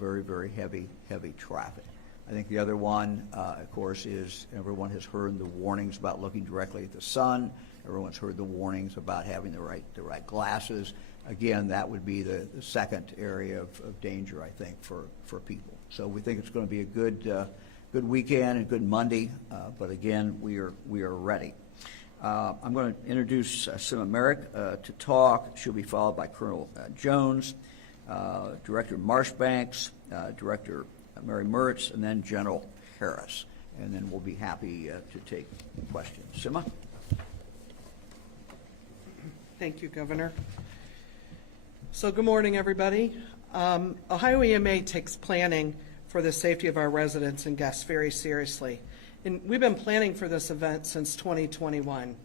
very, very heavy traffic. I think the other one, of course, is everyone has heard the warnings about looking directly at the sun. Everyone's heard the warnings about having the right glasses. Again, that would be the second area of danger, I think, for people. So we think it's going to be a good weekend and good Monday, but again, we are ready. I'm going to introduce Sima Merrick to talk. She'll be followed by Colonel Jones, Director Marshbanks, Director Mary Mertz, and then General Harris. And then we'll be happy to take questions. Sima? Thank you, Governor. So good morning, everybody. Ohio EMA takes planning for the safety of our residents and guests very seriously. And we've been planning for this event since 2021.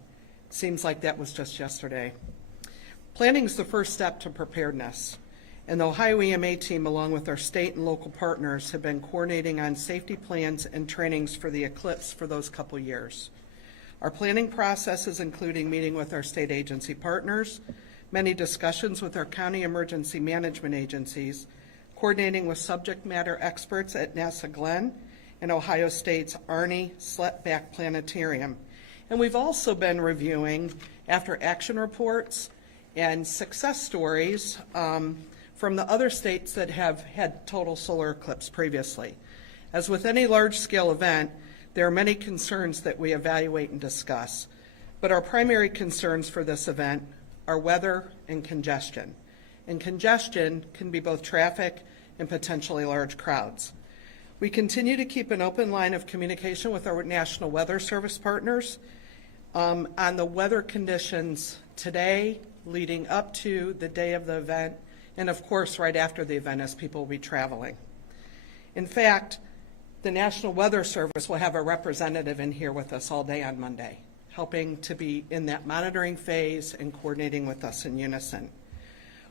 Seems like that was just yesterday. Planning is the first step to preparedness. And the Ohio EMA team, along with our state and local partners, have been coordinating on safety plans and trainings for the eclipse for those couple years. Our planning process is including meeting with our state agency partners, many discussions with our county emergency management agencies, coordinating with subject matter experts at NASA Glenn and Ohio State's Arnie Sletback Planetarium. And we've also been reviewing after action reports and success stories from the other states that have had total solar eclipse previously. As with any large-scale event, there are many concerns that we evaluate and discuss, but our primary concerns for this event are weather and congestion. And congestion can be both traffic and potentially large crowds. We continue to keep an open line of communication with our National Weather Service partners on the weather conditions today, leading up to the day of the event, and of course right after the event as people will be traveling. In fact, the National Weather Service will have a representative in here with us all day on Monday, helping to be in that monitoring phase and coordinating with us in unison.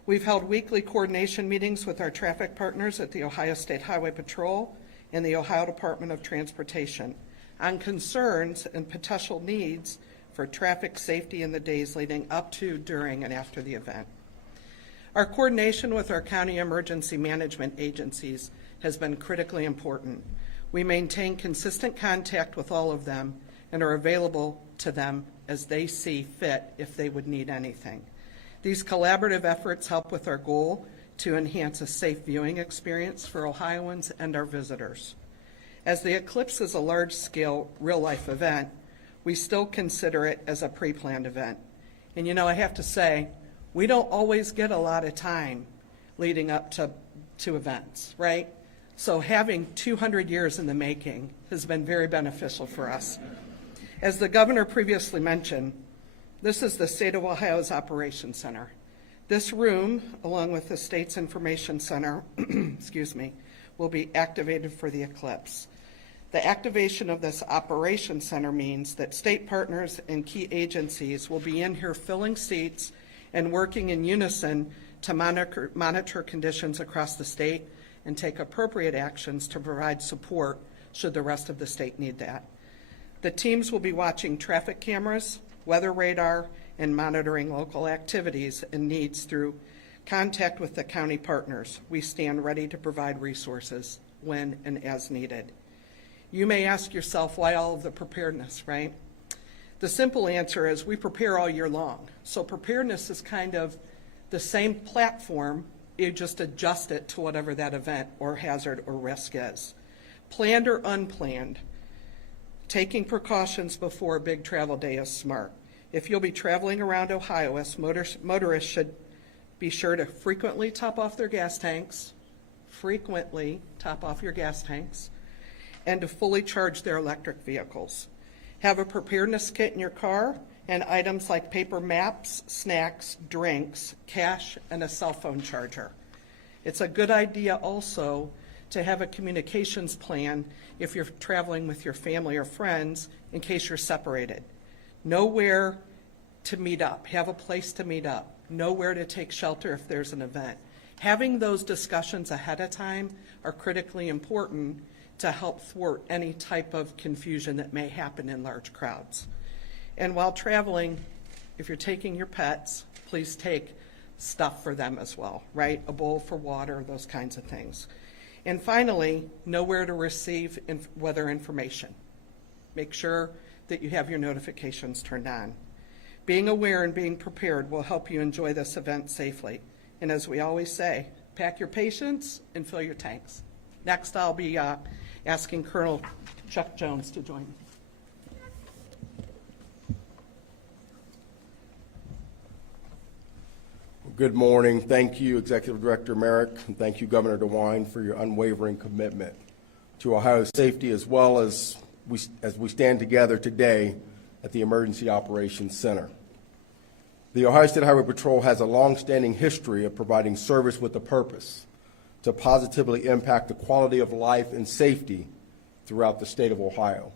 We've held weekly coordination meetings with our traffic partners at the Ohio State Highway Patrol and the Ohio Department of Transportation on concerns and potential needs for traffic safety in the days leading up to, during, and after the event. Our coordination with our county emergency management agencies has been critically important. We maintain consistent contact with all of them and are available to them as they see fit if they would need anything. These collaborative efforts help with our goal to enhance a safe viewing experience for Ohioans and our visitors. As the eclipse is a large-scale, real-life event, we still consider it as a pre-planned event. And you know, I have to say, we don't always get a lot of time leading up to events, right? So having 200 years in the making has been very beneficial for us. As the governor previously mentioned, this is the State of Ohio's Operations Center. This room, along with the state's information center, excuse me, will be activated for the eclipse. The activation of this Operations Center means that state partners and key agencies will be in here filling seats and working in unison to monitor conditions across the state and take appropriate actions to provide support should the rest of the state need that. The teams will be watching traffic cameras, weather radar, and monitoring local activities and needs through contact with the county partners. We stand ready to provide resources when and as needed. You may ask yourself, why all of the preparedness, right? The simple answer is we prepare all year long. So preparedness is kind of the same platform, you just adjust it to whatever that event or hazard or risk is. Planned or unplanned, taking precautions before a big travel day is smart. If you'll be traveling around Ohio, motorists should be sure to frequently top off their gas tanks, and to fully charge their electric vehicles. Have a preparedness kit in your car and items like paper maps, snacks, drinks, cash, and a cell phone charger. It's a good idea also to have a communications plan if you're traveling with your family or friends in case you're separated. Know where to meet up, have a place to meet up, know where to take shelter if there's an event. Having those discussions ahead of time are critically important to help thwart any type of confusion that may happen in large crowds. And while traveling, if you're taking your pets, please take stuff for them as well, right? A bowl for water, those kinds of things. And finally, know where to receive weather information. Make sure that you have your notifications turned on. Being aware and being prepared will help you enjoy this event safely. And as we always say, pack your patience and fill your tanks. Next, I'll be asking Colonel Chuck Jones to join me. Good morning. Thank you, Executive Director Merrick, and thank you, Governor DeWine, for your unwavering commitment to Ohio's safety, as well as we stand together today at the Emergency Operations Center. The Ohio State Highway Patrol has a long-standing history of providing service with a purpose to positively impact the quality of life and safety throughout the state of Ohio.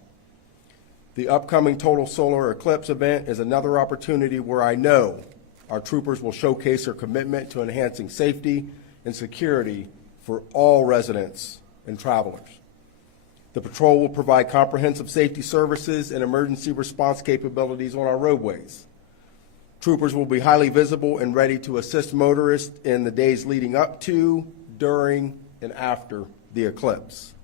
The upcoming total solar eclipse event is another opportunity where I know our troopers will showcase their commitment to enhancing safety and security for all residents and travelers. The patrol will provide comprehensive safety services and emergency response capabilities on our roadways. Troopers will be highly visible and ready to assist motorists in the days leading up to, during, and after the eclipse.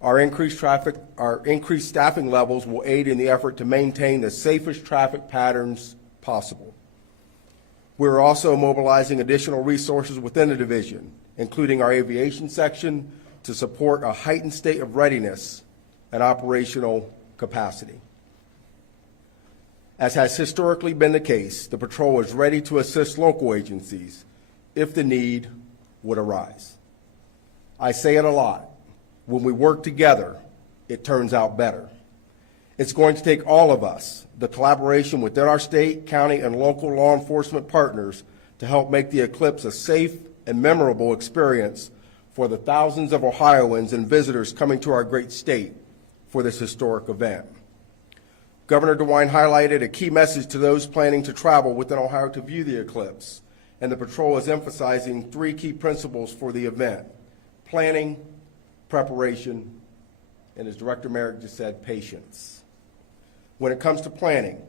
Our increased staffing levels will aid in the effort to maintain the safest traffic patterns possible. We're also mobilizing additional resources within the division, including our aviation section, to support a heightened state of readiness and operational capacity. As has historically been the case, the patrol is ready to assist local agencies if the need would arise. I say it a lot. When we work together, it turns out better. It's going to take all of us, the collaboration within our state, county, and local law enforcement partners, to help make the eclipse a safe and memorable experience for the thousands of Ohioans and visitors coming to our great state for this historic event. Governor DeWine highlighted a key message to those planning to travel within Ohio to view the eclipse, and the patrol is emphasizing 3 key principles for the event: planning, preparation, and as Director Merrick just said, patience. When it comes to planning,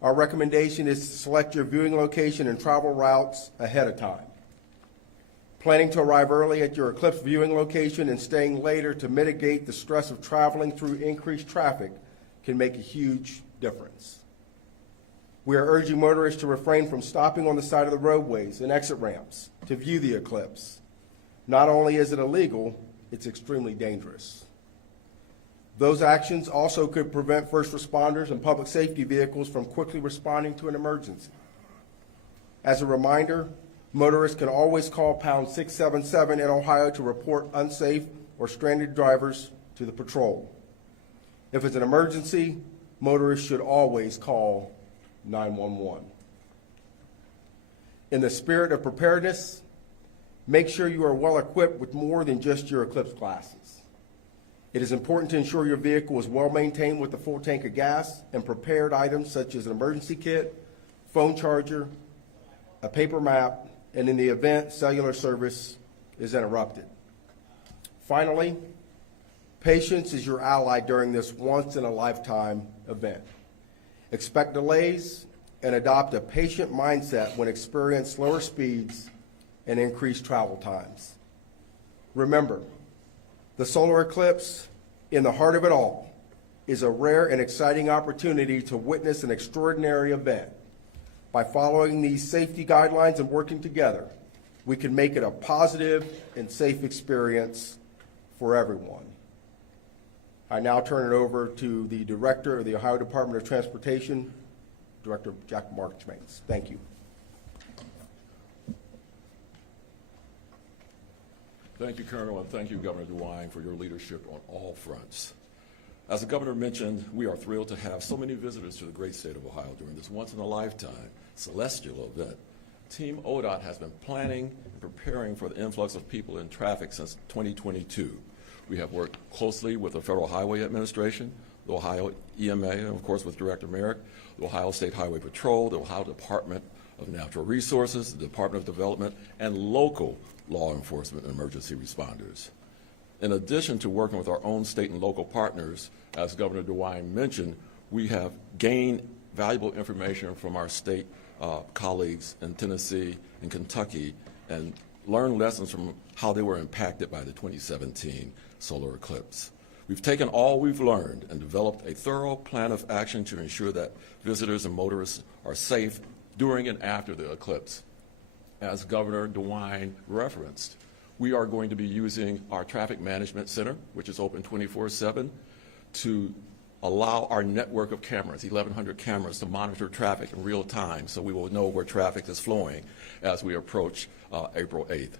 our recommendation is to select your viewing location and travel routes ahead of time. Planning to arrive early at your eclipse viewing location and staying later to mitigate the stress of traveling through increased traffic can make a huge difference. We are urging motorists to refrain from stopping on the side of the roadways and exit ramps to view the eclipse. Not only is it illegal, it's extremely dangerous. Those actions also could prevent first responders and public safety vehicles from quickly responding to an emergency. As a reminder, motorists can always call pound 677 in Ohio to report unsafe or stranded drivers to the patrol. If it's an emergency, motorists should always call 911. In the spirit of preparedness, make sure you are well equipped with more than just your eclipse glasses. It is important to ensure your vehicle is well maintained with a full tank of gas and prepared items such as an emergency kit, phone charger, a paper map, and in the event cellular service is interrupted. Finally, patience is your ally during this once-in-a-lifetime event. Expect delays and adopt a patient mindset when experiencing slower speeds and increased travel times. Remember, the solar eclipse, in the heart of it all, is a rare and exciting opportunity to witness an extraordinary event. By following these safety guidelines and working together, we can make it a positive and safe experience for everyone. I now turn it over to the Director of the Ohio Department of Transportation, Director Jack Marchmains. Thank you. Thank you, Colonel, and thank you, Governor DeWine, for your leadership on all fronts. As the Governor mentioned, we are thrilled to have so many visitors to the great state of Ohio during this once-in-a-lifetime celestial event. Team ODOT has been planning and preparing for the influx of people in traffic since 2022. We have worked closely with the Federal Highway Administration, the Ohio EMA, and of course with Director Merrick, the Ohio State Highway Patrol, the Ohio Department of Natural Resources, the Department of Development, and local law enforcement and emergency responders. In addition to working with our own state and local partners, as Governor DeWine mentioned, we have gained valuable information from our state colleagues in Tennessee and Kentucky, and learn lessons from how they were impacted by the 2017 solar eclipse. We've taken all we've learned and developed a thorough plan of action to ensure that visitors and motorists are safe during and after the eclipse. As Governor DeWine referenced, we are going to be using our traffic management center, which is open 24/7, to allow our network of cameras, 1,100 cameras, to monitor traffic in real time so we will know where traffic is flowing as we approach April 8th.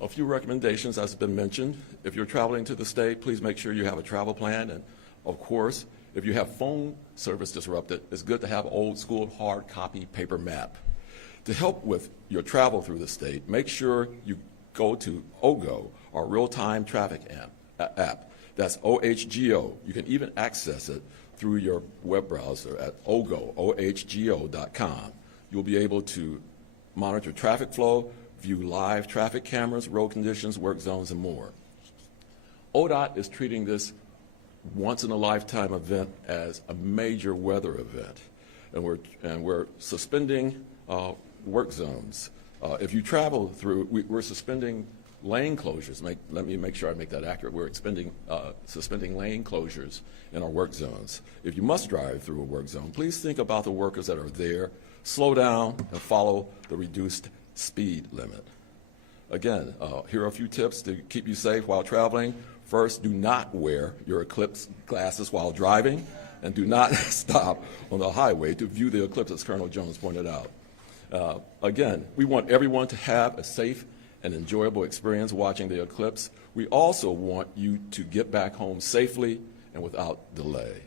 A few recommendations, as has been mentioned. If you're traveling to the state, please make sure you have a travel plan. And of course, if you have phone service disrupted, it's good to have old school hard copy paper map. To help with your travel through the state, make sure you go to OGO, our real-time traffic app. That's OHGO. You can even access it through your web browser at ohgo.com. You'll be able to monitor traffic flow, view live traffic cameras, road conditions, work zones, and more. ODOT is treating this once-in-a-lifetime event as a major weather event, and we're suspending work zones. If you travel through, we're suspending lane closures. Let me make sure I make that accurate. We're suspending lane closures in our work zones. If you must drive through a work zone, please think about the workers that are there. Slow down and follow the reduced speed limit. Again, here are a few tips to keep you safe while traveling. First, do not wear your eclipse glasses while driving, and do not stop on the highway to view the eclipse, as Colonel Jones pointed out. Again, we want everyone to have a safe and enjoyable experience watching the eclipse. We also want you to get back home safely and without delay.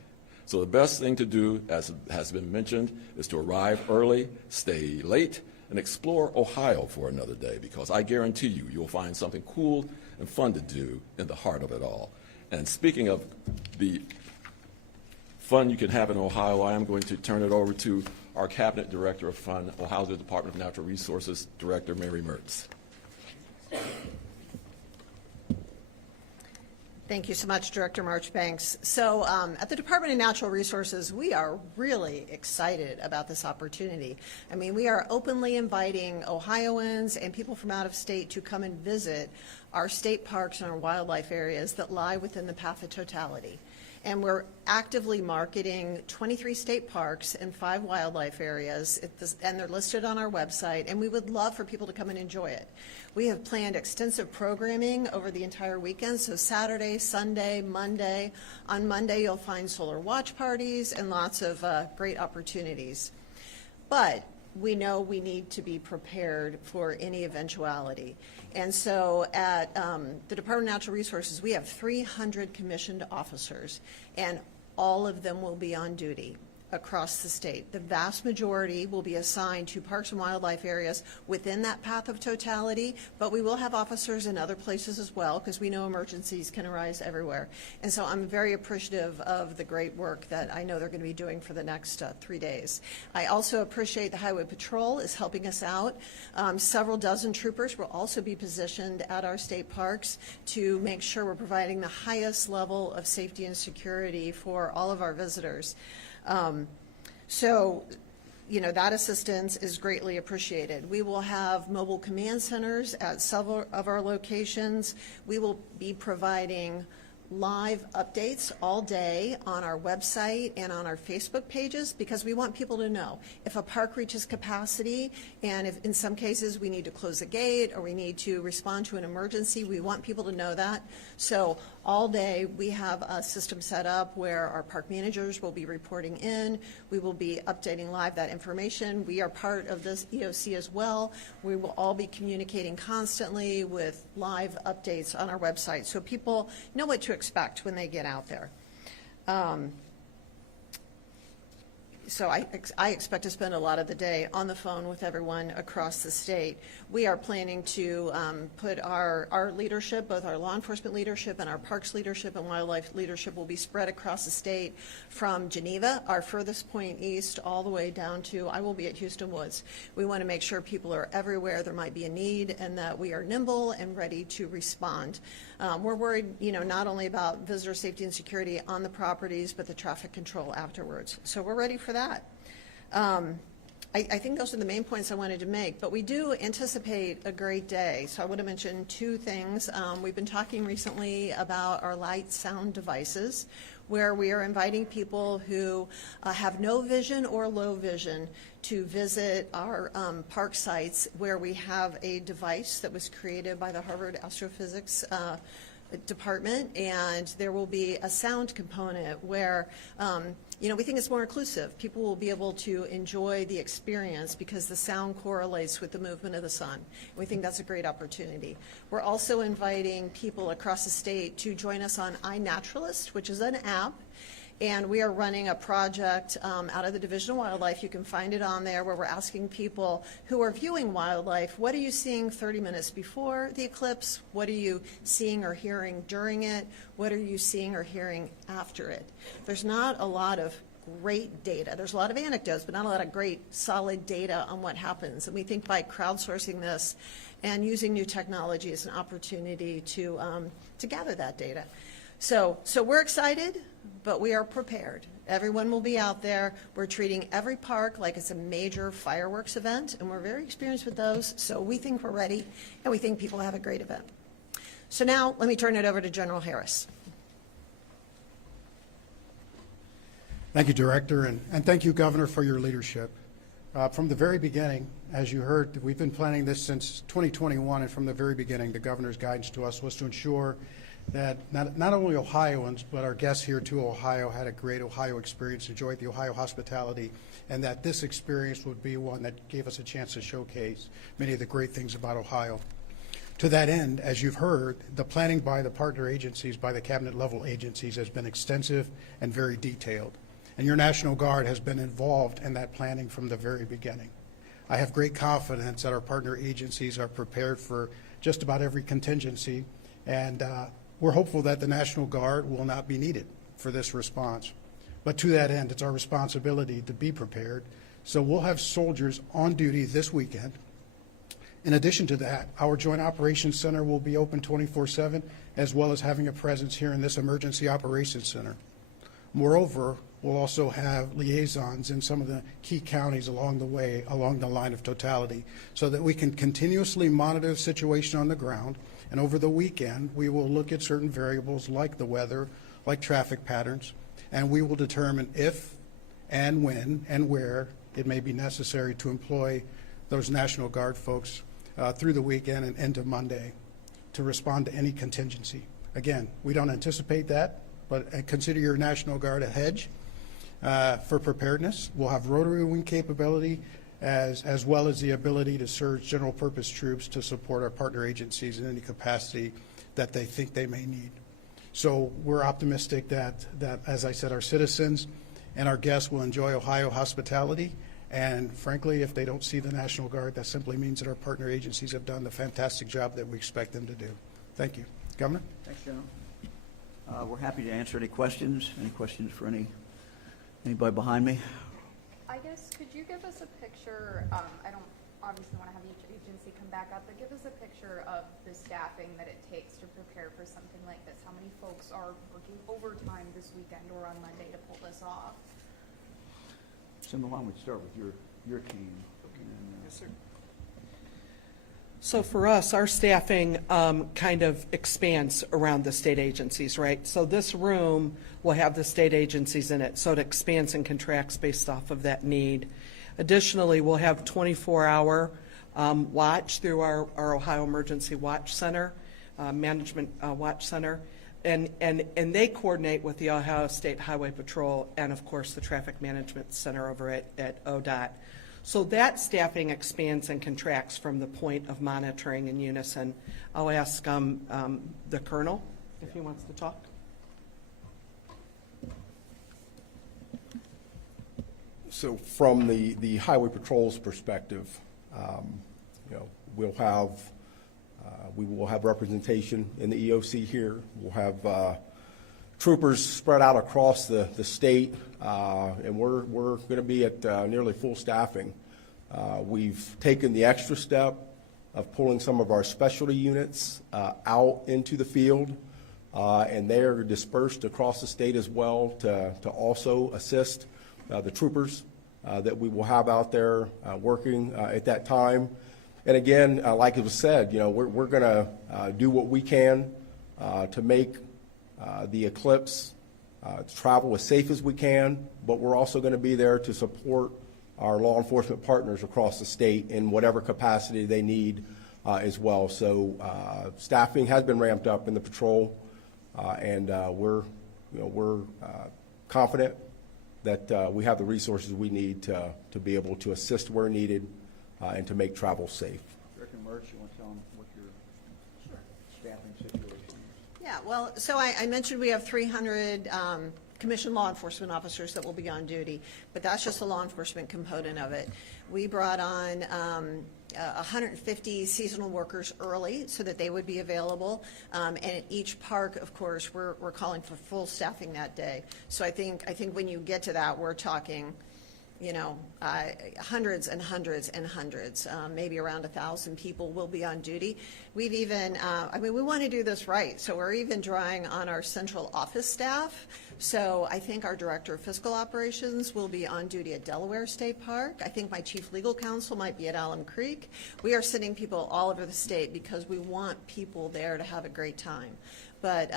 So the best thing to do, as has been mentioned, is to arrive early, stay late, and explore Ohio for another day, because I guarantee you, you'll find something cool and fun to do in the heart of it all. And speaking of the fun you can have in Ohio, I am going to turn it over to our Cabinet Director of Fun, Ohio Department of Natural Resources Director Mary Mertz. Thank you so much, Director Marchbanks. So at the Department of Natural Resources, we are really excited about this opportunity. I mean, we are openly inviting Ohioans and people from out of state to come and visit our state parks and our wildlife areas that lie within the path of totality. And we're actively marketing 23 state parks and 5 wildlife areas, and they're listed on our website, and we would love for people to come and enjoy it. We have planned extensive programming over the entire weekend, so Saturday, Sunday, Monday. On Monday, you'll find solar watch parties and lots of great opportunities. But we know we need to be prepared for any eventuality. And so at the Department of Natural Resources, we have 300 commissioned officers, and all of them will be on duty across the state. The vast majority will be assigned to parks and wildlife areas within that path of totality, but we will have officers in other places as well, because we know emergencies can arise everywhere. And so I'm very appreciative of the great work that I know they're going to be doing for the next 3 days. I also appreciate the Highway Patrol is helping us out. Several dozen troopers will also be positioned at our state parks to make sure we're providing the highest level of safety and security for all of our visitors. So, you know, that assistance is greatly appreciated. We will have mobile command centers at several of our locations. We will be providing live updates all day on our website and on our Facebook pages, because we want people to know if a park reaches capacity, and if in some cases we need to close a gate or we need to respond to an emergency, we want people to know that. So all day we have a system set up where our park managers will be reporting in. We will be updating live that information. We are part of this EOC as well. We will all be communicating constantly with live updates on our website, so people know what to expect when they get out there. So I expect to spend a lot of the day on the phone with everyone across the state. We are planning to put our leadership, both our law enforcement leadership and our parks leadership and wildlife leadership, will be spread across the state from Geneva, our furthest point east, all the way down to, I will be at Houston Woods. We want to make sure people are everywhere there might be a need, and that we are nimble and ready to respond. We're worried, you know, not only about visitor safety and security on the properties, but the traffic control afterwards. So we're ready for that. I think those are the main points I wanted to make, but we do anticipate a great day. So I want to mention two things. We've been talking recently about our light sound devices, where we are inviting people who have no vision or low vision to visit our park sites, where we have a device that was created by the Harvard Astrophysics department, and there will be a sound component where we think it's more inclusive. People will be able to enjoy the experience because the sound correlates with the movement of the sun. We think that's a great opportunity. We're also inviting people across the state to join us on iNaturalist, which is an app. And we are running a project out of the Division of Wildlife. You can find it on there, where we're asking people who are viewing wildlife, what are you seeing 30 minutes before the eclipse? What are you seeing or hearing during it? What are you seeing or hearing after it? There's not a lot of great data. There's a lot of anecdotes, but not a lot of great solid data on what happens. And we think by crowdsourcing this and using new technology is an opportunity to gather that data. So we're excited, but we are prepared. Everyone will be out there. We're treating every park like it's a major fireworks event, and we're very experienced with those, so we think we're ready, and we think people have a great event. So now, let me turn it over to General Harris. Thank you, Director, and thank you, Governor, for your leadership. From the very beginning, as you heard, we've been planning this since 2021, and from the very beginning, the Governor's guidance to us was to ensure that not only Ohioans, but our guests here to Ohio had a great Ohio experience, enjoyed the Ohio hospitality, and that this experience would be one that gave us a chance to showcase many of the great things about Ohio. To that end, as you've heard, the planning by the partner agencies, by the cabinet level agencies, has been extensive and very detailed. And your National Guard has been involved in that planning from the very beginning. I have great confidence that our partner agencies are prepared for just about every contingency, and we're hopeful that the National Guard will not be needed for this response. But to that end, it's our responsibility to be prepared. So we'll have soldiers on duty this weekend. In addition to that, our Joint Operations Center will be open 24/7, as well as having a presence here in this Emergency Operations Center. Moreover, we'll also have liaisons in some of the key counties along the way, along the line of totality, so that we can continuously monitor the situation on the ground. And over the weekend, we will look at certain variables like the weather, like traffic patterns, and we will determine if and when and where it may be necessary to employ those National Guard folks through the weekend and into Monday to respond to any contingency. Again, we don't anticipate that, but consider your National Guard a hedge for preparedness. We'll have rotary wing capability as well as the ability to surge general purpose troops to support our partner agencies in any capacity that they think they may need. So we're optimistic that, as I said, our citizens and our guests will enjoy Ohio hospitality. And frankly, if they don't see the National Guard, that simply means that our partner agencies have done the fantastic job that we expect them to do. Thank you. Governor? Thanks, General. We're happy to answer any questions. Any questions for anybody behind me? I guess, could you give us a picture, I don't obviously want to have each agency come back up, but give us a picture of the staffing that it takes to prepare for something like this. How many folks are working overtime this weekend or on Monday to pull this off? Why don't we start with your team? Yes, sir. So for us, our staffing kind of expands around the state agencies, right? So this room will have the state agencies in it, so it expands and contracts based off of that need. Additionally, we'll have 24-hour watch through our Ohio Emergency Watch Center, Management Watch Center, and they coordinate with the Ohio State Highway Patrol and, of course, the Traffic Management Center over at ODOT. So that staffing expands and contracts from the point of monitoring in unison. I'll ask the Colonel if he wants to talk. So from the Highway Patrol's perspective, we will have representation in the EOC here. We'll have troopers spread out across the state, and we're going to be at nearly full staffing. We've taken the extra step of pulling some of our specialty units out into the field, and they are dispersed across the state as well to also assist the troopers that we will have out there working at that time. And again, like it was said, we're going to do what we can to make the eclipse travel as safe as we can, but we're also going to be there to support our law enforcement partners across the state in whatever capacity they need as well. So staffing has been ramped up in the patrol, and we're confident that we have the resources we need to be able to assist where needed and to make travel safe. Director Mertz, you want to tell them what your staffing situation is? Yeah, well, so I mentioned we have 300 commissioned law enforcement officers that will be on duty, but that's just the law enforcement component of it. We brought on 150 seasonal workers early so that they would be available. And at each park, of course, we're calling for full staffing that day. So I think when you get to that, we're talking, hundreds and hundreds and hundreds, maybe around 1,000 people will be on duty. We've even, we want to do this right, so we're even drawing on our central office staff. So I think our director of fiscal operations will be on duty at Delaware State Park. I think my chief legal counsel might be at Alum Creek. We are sending people all over the state because we want people there to have a great time. But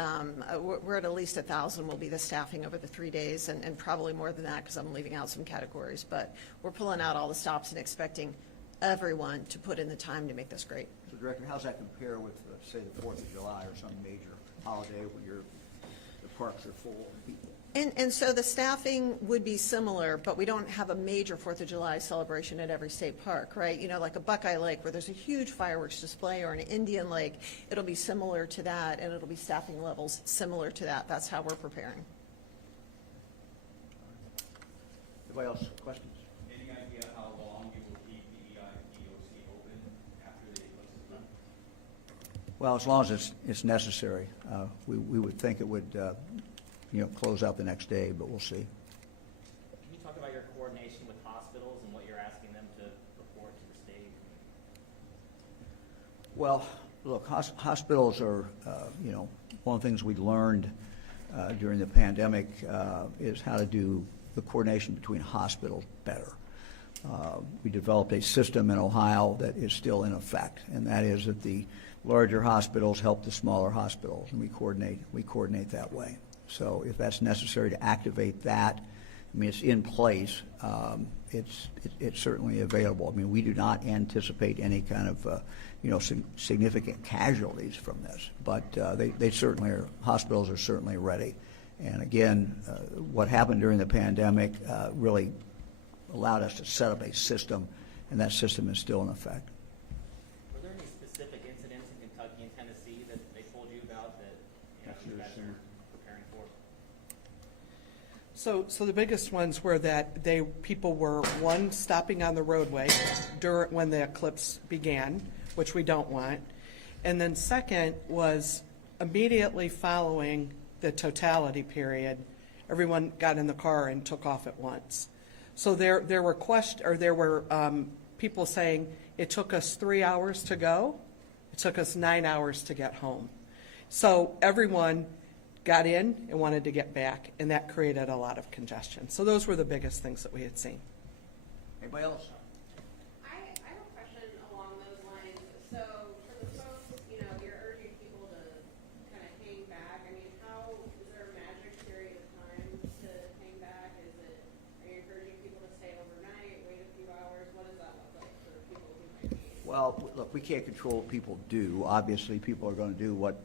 we're at least 1,000 will be the staffing over the 3 days, and probably more than that because I'm leaving out some categories. But we're pulling out all the stops and expecting everyone to put in the time to make this great. So, Director, how's that compare with, say, the 4th of July or some major holiday when the parks are full of people? And so the staffing would be similar, but we don't have a major 4th of July celebration at every state park, right? Like a Buckeye Lake where there's a huge fireworks display, or an Indian Lake, it'll be similar to that, and it'll be staffing levels similar to that. That's how we're preparing. Anybody else questions? Any idea how long you will keep the EIDOC open after the eclipse is done? Well, as long as it's necessary. We would think it would close out the next day, but we'll see. Can you talk about your coordination with hospitals and what you're asking them to report to the state? Well, look, hospitals are, one of the things we learned during the pandemic is how to do the coordination between hospitals better. We developed a system in Ohio that is still in effect, and that is that the larger hospitals help the smaller hospitals, and we coordinate that way. So if that's necessary to activate that, it's in place. It's certainly available. We do not anticipate any kind of significant casualties from this, but they certainly are. Hospitals are certainly ready. And again, what happened during the pandemic really allowed us to set up a system, and that system is still in effect. Were there any specific incidents in Kentucky and Tennessee that they told you about that you guys are preparing for? So the biggest ones were that people were, one, stopping on the roadway when the eclipse began, which we don't want. And then second was immediately following the totality period, everyone got in the car and took off at once. So there were people saying it took us 3 hours to go, it took us 9 hours to get home. So everyone got in and wanted to get back, and that created a lot of congestion. So those were the biggest things that we had seen. Anybody else? I have a question along those lines. So for the folks, you're urging people to kind of hang back. Is there a magic period of time to hang back? Are you encouraging people to stay overnight, wait a few hours? What does that look like for people who might be? Well, look, we can't control what people do. Obviously, people are going to do what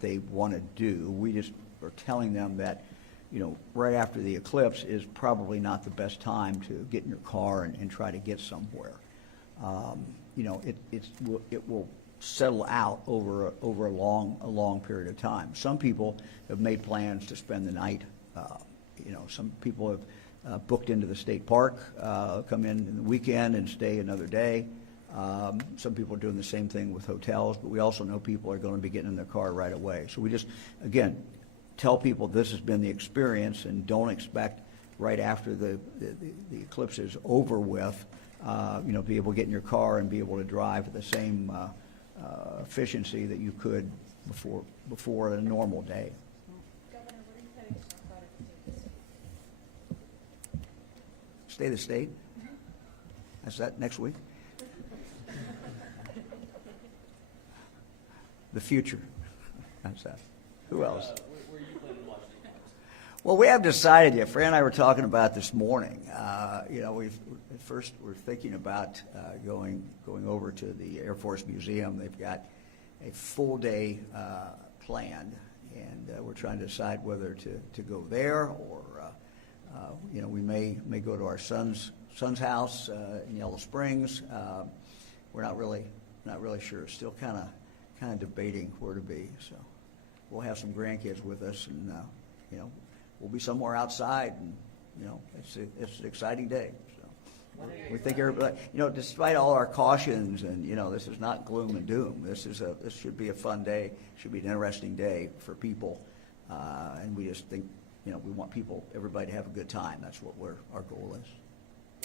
they want to do. We just are telling them that, right after the eclipse is probably not the best time to get in your car and try to get somewhere. It will settle out over a long period of time. Some people have made plans to spend the night. Some people have booked into the state park, come in the weekend and stay another day. Some people are doing the same thing with hotels, but we also know people are going to be getting in their car right away. So we just, again, tell people this has been the experience, and don't expect right after the eclipse is over with, be able to get in your car and be able to drive at the same efficiency that you could before a normal day. Governor, what are you planning to talk about at the state? State of State? Is that next week? The future. How's that? Who else? Where you plan to watch the games? Well, we haven't decided yet. Fran and I were talking about this morning. At first we're thinking about going over to the Air Force Museum. They've got a full day planned, and we're trying to decide whether to go there or we may go to our son's house in Yellow Springs. We're not really sure. Still kind of debating where to be. So we'll have some grandkids with us, and we'll be somewhere outside, and it's an exciting day. So we think everybody, despite all our cautions, and this is not gloom and doom. This should be a fun day. Should be an interesting day for people, and we just think we want everybody to have a good time. That's what our goal is.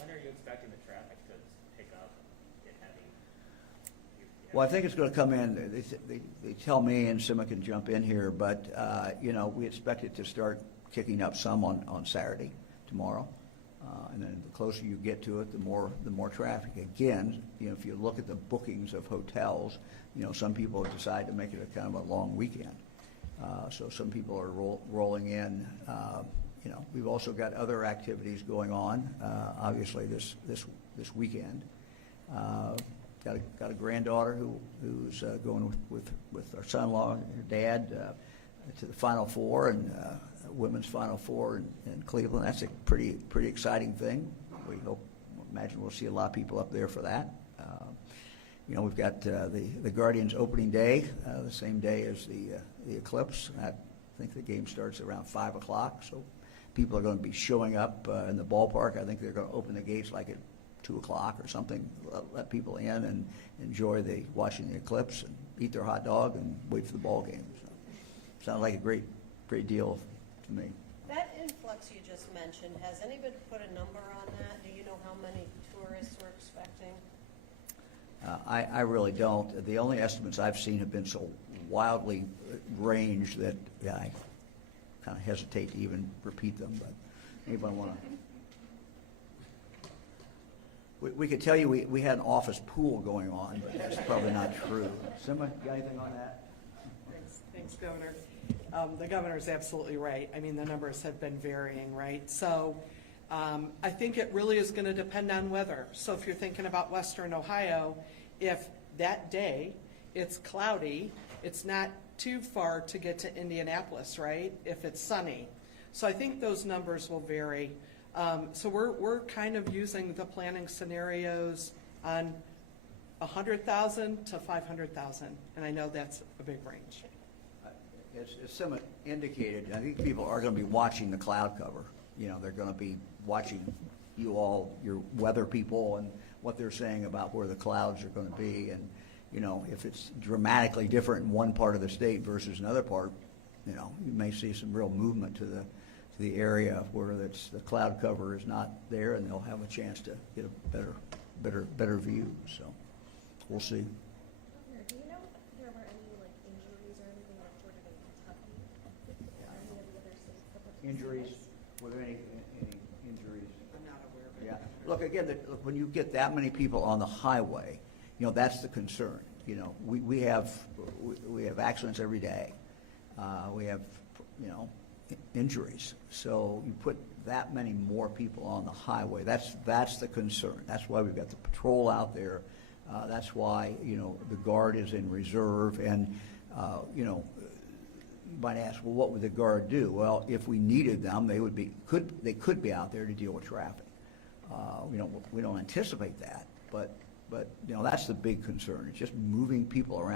When are you expecting the traffic to pick up, get heavy? Well, I think it's going to come in. They tell me, and Sima can jump in here, but we expect it to start kicking up some on Saturday, tomorrow, and then the closer you get to it, the more traffic. Again, if you look at the bookings of hotels, some people have decided to make it a kind of a long weekend. So some people are rolling in. We've also got other activities going on. Obviously, this weekend, got a granddaughter who's going with our son-in-law and her dad to the Final Four and women's Final Four in Cleveland. That's a pretty exciting thing. We imagine we'll see a lot of people up there for that. We've got the Guardians opening day, the same day as the eclipse. I think the game starts around 5 o'clock, so people are going to be showing up in the ballpark. I think they're going to open the gates like at 2 o'clock or something, let people in and enjoy watching the eclipse and eat their hot dog and wait for the ball game. So, sounds like a great deal to me. That influx you just mentioned, has anybody put a number on that? Do you know how many tourists we're expecting? I really don't. The only estimates I've seen have been so wildly ranged that I kind of hesitate to even repeat them. But anybody want to? We could tell you we had an office pool going on, but that's probably not true. Sima, you got anything on that? Thanks, Governor. The governor's absolutely right. I mean, the numbers have been varying, right? So I think it really is going to depend on weather. So if you're thinking about Western Ohio, if that day it's cloudy, it's not too far to get to Indianapolis, right? If it's sunny. So I think those numbers will vary. So we're kind of using the planning scenarios on 100,000 to 500,000, and I know that's a big range. As Sima indicated, I think people are going to be watching the cloud cover. They're going to be watching you all, your weather people, and what they're saying about where the clouds are going to be. And, if it's dramatically different in one part of the state versus another part, you may see some real movement to the area where the cloud cover is not there, and they'll have a chance to get a better view. So we'll see. Do you know if there were any injuries or anything reported in Kentucky or any of the other states that participated? Injuries? Were there any injuries? I'm not aware of it. Yeah. Look, again, when you get that many people on the highway, that's the concern. We have accidents every day. We have, injuries. So you put that many more people on the highway. That's the concern. That's why we've got the patrol out there. That's why, the Guard is in reserve. And, you might ask, well, what would the Guard do? Well, if we needed them, they could be out there to deal with traffic. We don't anticipate that, but that's the big concern. It's just moving people around.